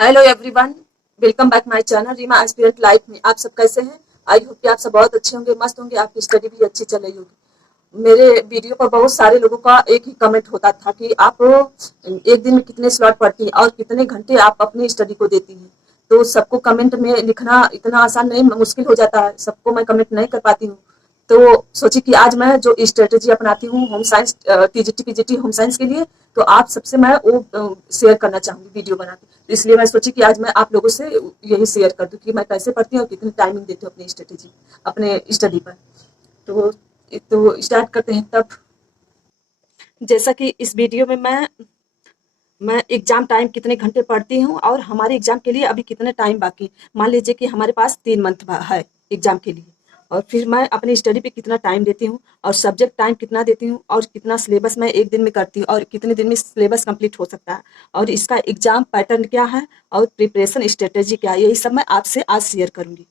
Hello everyone, welcome back my channel Reema aspirant life में। आप सब कैसे हैं? आई होप कि आप सब बहुत अच्छे होंगे, मस्त होंगे, आपकी स्टडी भी अच्छी चल रही होगी। मेरे वीडियो पर बहुत सारे लोगों का एक ही कमेंट होता था कि आप एक दिन में कितने स्लॉट पढ़ती हैं और कितने घंटे आप अपनी स्टडी को देती हैं। तो सबको कमेंट में लिखना इतना आसान नहीं, मुश्किल हो जाता है, सबको मैं कमेंट नहीं कर पाती हूँ। तो सोची कि आज मैं जो स्ट्रेटेजी अपनाती हूँ home science TGT PGT home science के लिए, तो आप सबसे मैं वो शेयर करना चाहूंगी वीडियो बना के। तो इसलिए मैं सोची कि आज मैं आप लोगों से यही शेयर कर दूं कि मैं कैसे पढ़ती हूँ और कितनी टाइमिंग देती हूँ अपनी स्ट्रेटेजी अपने स्टडी पर। तो स्टार्ट करते हैं तब। जैसा कि इस वीडियो में मैं एग्जाम टाइम कितने घंटे पढ़ती हूँ और हमारे एग्जाम के लिए अभी कितने टाइम बाकी। मान लीजिए कि हमारे पास 3 मंथ है एग्जाम के लिए, और फिर मैं अपनी स्टडी पे कितना टाइम देती हूँ और सब्जेक्ट टाइम कितना देती हूँ और कितना सिलेबस मैं एक दिन में करती हूँ और कितने दिन में सिलेबस कंप्लीट हो सकता है और इसका एग्जाम पैटर्न क्या है और प्रिपरेशन स्ट्रेटेजी क्या है, यही सब मैं आपसे आज शेयर करूंगी।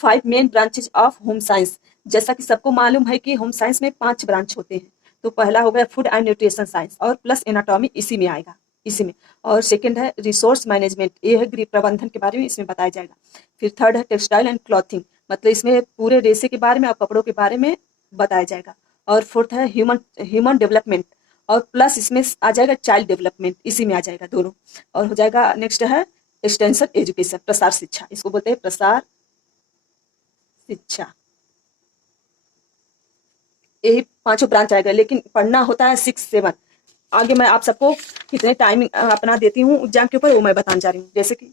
5 main branches of home science. जैसा कि सबको मालूम है कि होम साइंस में 5 ब्रांच होते हैं। तो पहला हो गया फूड एंड न्यूट्रिशन साइंस और प्लस एनाटॉमी इसी में आएगा, इसी में। और सेकंड है रिसोर्स मैनेजमेंट, ये है गृह प्रबंधन के बारे में इसमें बताया जाएगा। फिर थर्ड है टेक्सटाइल एंड क्लॉथिंग, मतलब इसमें पूरे रेशे के बारे में और कपड़ों के बारे में बताया जाएगा। और फोर्थ है ह्यूमन ह्यूमन डेवलपमेंट, और प्लस इसमें आ जाएगा चाइल्ड डेवलपमेंट, इसी में आ जाएगा दोनों। और हो जाएगा नेक्स्ट है एक्सटेंशन एजुकेशन, प्रसार शिक्षा, इसको बोलते हैं प्रसार शिक्षा। यही पांचों ब्रांच आएगा, लेकिन पढ़ना होता है 6 7। आगे मैं आप सबको कितने टाइमिंग अपना देती हूँ एग्जाम के ऊपर वो मैं बताने जा रही हूँ। जैसे कि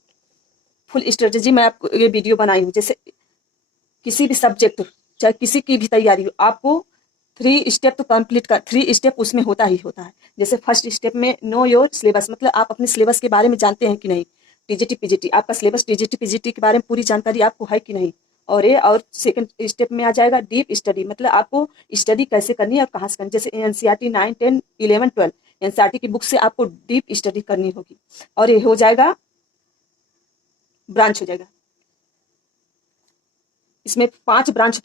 फुल स्ट्रेटेजी मैं आपको ये वीडियो बनाई हूँ। जैसे किसी भी सब्जेक्ट चाहे किसी की भी तैयारी हो, आपको 3 स्टेप तो कंप्लीट कर, 3 स्टेप उसमें होता ही होता है। जैसे फर्स्ट स्टेप में नो योर सिलेबस, मतलब आप अपने सिलेबस के बारे में जानते हैं कि नहीं। टीजीटी पीजीटी आपका सिलेबस, टीजीटी पीजीटी के बारे में पूरी जानकारी आपको है कि नहीं। और सेकंड स्टेप में आ जाएगा डीप स्टडी, मतलब आपको स्टडी कैसे करनी है और कहाँ से करनी। जैसे एनसीईआरटी 9 10 11 12 एनसीईआरटी की बुक से आपको डीप स्टडी करनी होगी। और ये हो जाएगा ब्रांच हो जाएगा। इसमें 5 ब्रांच,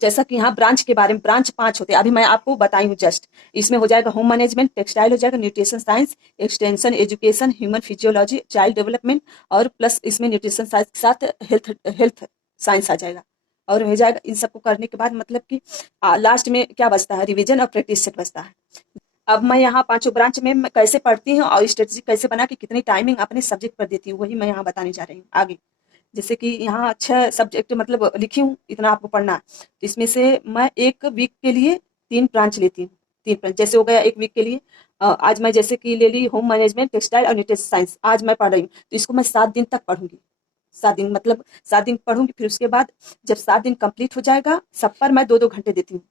जैसा कि यहाँ ब्रांच के बारे में ब्रांच 5 होते हैं, अभी मैं आपको बताई हूँ जस्ट। इसमें हो जाएगा होम मैनेजमेंट, टेक्सटाइल हो जाएगा, nutrition science, extension education, human physiology, child development, और प्लस इसमें न्यूट्रिशन साइंस के साथ हेल्थ हेल्थ साइंस आ जाएगा। और हो जाएगा इन सबको करने के बाद, मतलब कि लास्ट में क्या बचता है, रिविजन और प्रैक्टिस सेट बचता है। अब मैं यहाँ पांचों ब्रांच में मैं कैसे पढ़ती हूँ और स्ट्रेटेजी कैसे बना के कितनी टाइमिंग अपने सब्जेक्ट पर देती हूँ, वही मैं यहाँ बताने जा रही हूँ आगे। जैसे कि यहाँ 6 सब्जेक्ट मतलब लिखी हूँ, इतना आपको पढ़ना है। तो इसमें से मैं एक वीक के लिए 3 ब्रांच लेती हूँ। 3 ब्रांच जैसे हो गया एक वीक के लिए। आज मैं जैसे कि ले ली होम मैनेजमेंट, टेक्सटाइल और न्यूट्रिशन साइंस, आज मैं पढ़ रही हूँ, तो इसको मैं 7 दिन तक पढ़ूंगी। 7 दिन मतलब 7 दिन पढ़ूंगी, फिर उसके बाद जब 7 दिन कंप्लीट हो जाएगा, सब पर मैं 2 2 घंटे देती हूँ।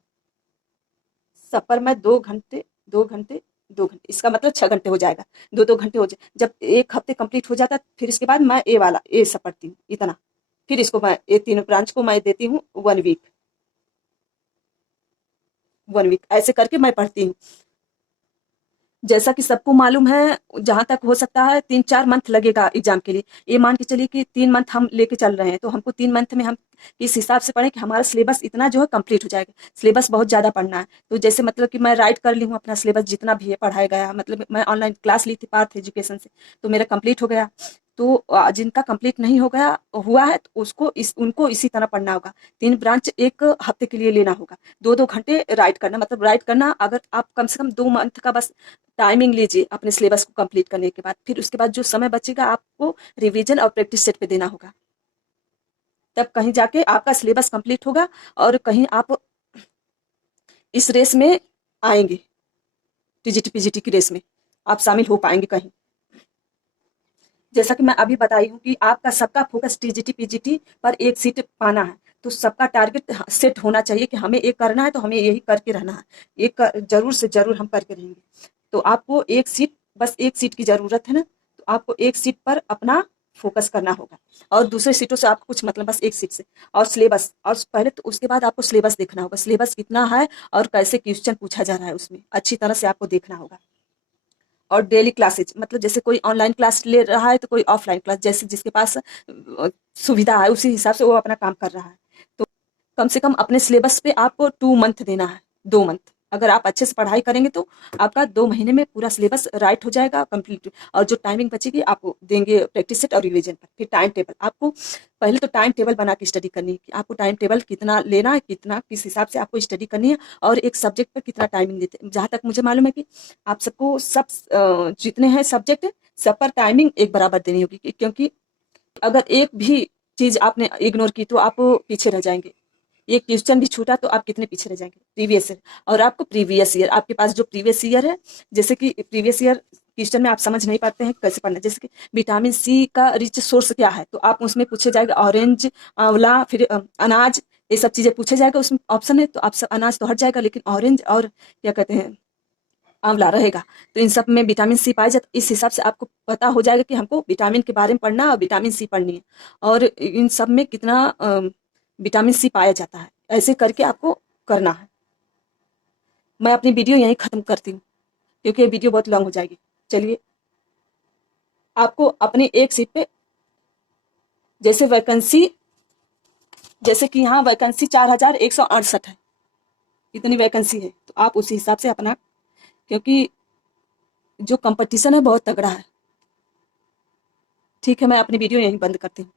सब पर मैं 2 घंटे, 2 घंटे, 2 घंटे, इसका मतलब 6 घंटे हो जाएगा। 2 2 घंटे हो जाए, जब एक हफ्ते कंप्लीट हो जाता है, फिर इसके बाद मैं ए वाला ए सब पढ़ती हूँ इतना। फिर इसको मैं ये तीनों ब्रांच को मैं देती हूँ 1 वीक, 1 वीक ऐसे करके मैं पढ़ती हूँ। जैसा कि सबको मालूम है, जहां तक हो सकता है 3 4 मंथ लगेगा एग्जाम के लिए। ये मान के चलिए कि 3 मंथ हम लेके चल रहे हैं, तो हमको 3 मंथ में हम इस हिसाब से पढ़ें कि हमारा सिलेबस इतना जो है कंप्लीट हो जाएगा। सिलेबस बहुत ज्यादा पढ़ना है, तो जैसे मतलब कि मैं राइट कर ली हूँ अपना सिलेबस जितना भी है पढ़ाया गया, मतलब मैं ऑनलाइन क्लास ली थी पार्थ एजुकेशन से, तो मेरा कंप्लीट हो गया। तो जिनका कंप्लीट नहीं हो गया हुआ है, तो उसको उनको इसी तरह पढ़ना होगा। 3 ब्रांच एक हफ्ते के लिए लेना होगा। 2 2 घंटे राइट करना, मतलब राइट करना अगर आप कम से कम 2 मंथ का बस टाइमिंग लीजिए अपने सिलेबस को कंप्लीट करने के बाद, फिर उसके बाद जो समय बचेगा आपको रिवीजन और प्रैक्टिस सेट पे देना होगा। तब कहीं जाके आपका सिलेबस कंप्लीट होगा और कहीं आप इस रेस में आएंगे, टीजीटी पीजीटी की रेस में आप शामिल हो पाएंगे कहीं। जैसा कि मैं अभी बताई हूँ कि आपका सबका फोकस टीजीटी पीजीटी पर एक सीट पाना है, तो सबका टारगेट सेट होना चाहिए कि हमें ये करना है, तो हमें यही करके रहना है, जरूर से जरूर हम करके रहेंगे। तो आपको एक सीट, बस एक सीट की जरूरत है ना, तो आपको एक सीट पर अपना फोकस करना होगा और दूसरे सीटों से आपको कुछ मतलब, बस एक सीट से। और सिलेबस, और पहले तो उसके बाद आपको सिलेबस देखना होगा, सिलेबस कितना है और कैसे क्वेश्चन पूछा जा रहा है, उसमें अच्छी तरह से आपको देखना होगा। और डेली क्लासेज, मतलब जैसे कोई ऑनलाइन क्लास ले रहा है तो कोई ऑफलाइन क्लास, जैसे जिसके पास सुविधा है उसी हिसाब से वो अपना काम कर रहा है। तो कम से कम अपने सिलेबस पे आपको 2 मंथ देना है, 2 मंथ अगर आप अच्छे से पढ़ाई करेंगे तो आपका 2 महीने में पूरा सिलेबस राइट हो जाएगा कंप्लीट। और जो टाइमिंग बचेगी आपको देंगे प्रैक्टिस सेट और रिवीजन पर। फिर टाइम टेबल, आपको पहले तो टाइम टेबल बना के स्टडी करनी है कि आपको टाइम टेबल कितना लेना है, कितना किस हिसाब से आपको स्टडी करनी है और एक सब्जेक्ट पर कितना टाइमिंग देते हैं। जहाँ तक मुझे मालूम है कि आप सबको सब जितने हैं सब्जेक्ट सब पर टाइमिंग एक बराबर देनी होगी, क्योंकि अगर एक भी चीज़ आपने इग्नोर की तो आप पीछे रह जाएंगे। एक क्वेश्चन भी छूटा तो आप कितने पीछे रह जाएंगे प्रीवियस ईयर। और आपको प्रीवियस ईयर, आपके पास जो प्रीवियस ईयर है, जैसे कि प्रीवियस ईयर क्वेश्चन में आप समझ नहीं पाते हैं कैसे पढ़ना है, जैसे कि विटामिन सी का रिच सोर्स क्या है, तो आप उसमें पूछे जाएगा ऑरेंज, आंवला, फिर अनाज, ये सब चीज़ें पूछे जाएगा उसमें ऑप्शन है, तो आप सब अनाज तो हट जाएगा लेकिन ऑरेंज और क्या कहते हैं आंवला रहेगा। तो इन सब में विटामिन सी पाया जाता है। इस हिसाब से आपको पता हो जाएगा कि हमको विटामिन के बारे में पढ़ना है और विटामिन सी पढ़नी है और इन सब में कितना विटामिन सी पाया जाता है, ऐसे करके आपको करना है। मैं अपनी वीडियो यहीं ख़त्म करती हूँ क्योंकि ये वीडियो बहुत लॉन्ग हो जाएगी। चलिए, आपको अपनी एक सीट पे जैसे वैकेंसी, जैसे कि यहाँ वैकेंसी 4168 है, इतनी वैकेंसी है, तो आप उसी हिसाब से अपना, क्योंकि जो कंपटीशन है बहुत तगड़ा है। ठीक है, मैं अपनी वीडियो यहीं बंद करती हूँ।